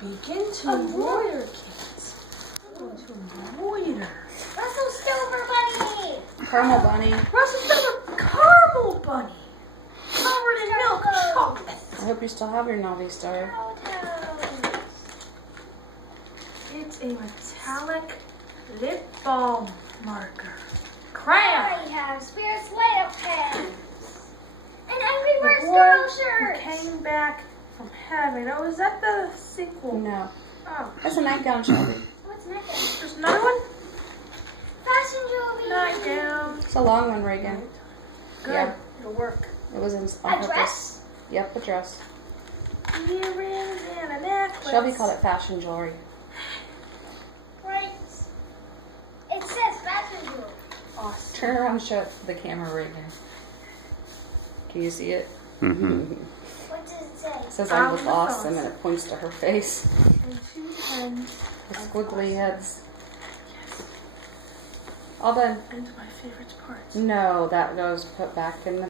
begin to embroider, kids. I'm going to embroider. Russell Stover Bunny! Caramel bunny. Russell Stover caramel bunny. Covered in milk chocolate. I hope you still have your Navi star. It's a metallic lip balm marker. Crayon. I have Spirit's Light Up pens. An Angry The Birds boy girl who shirt. came back from heaven. Oh, is that the sequel? No. Oh, That's a nightgown, Shelby. What's next? there's another one? Fashion jewelry. Nightgown. It's a long one, Reagan. Good. Yeah. It'll work. It was on A purpose. dress. Yep, a dress. Earrings and a necklace. Shelby called it fashion jewelry. Right. It says fashion jewelry. Awesome. Turn around and show it to the camera, Reagan. Can you see it? Mm-hmm. What does it say? It says I look I'm the boss. awesome, and it points to her face. And 2 pens. The squiggly heads. Yes. All done. And my favorite part. No, that goes put back in the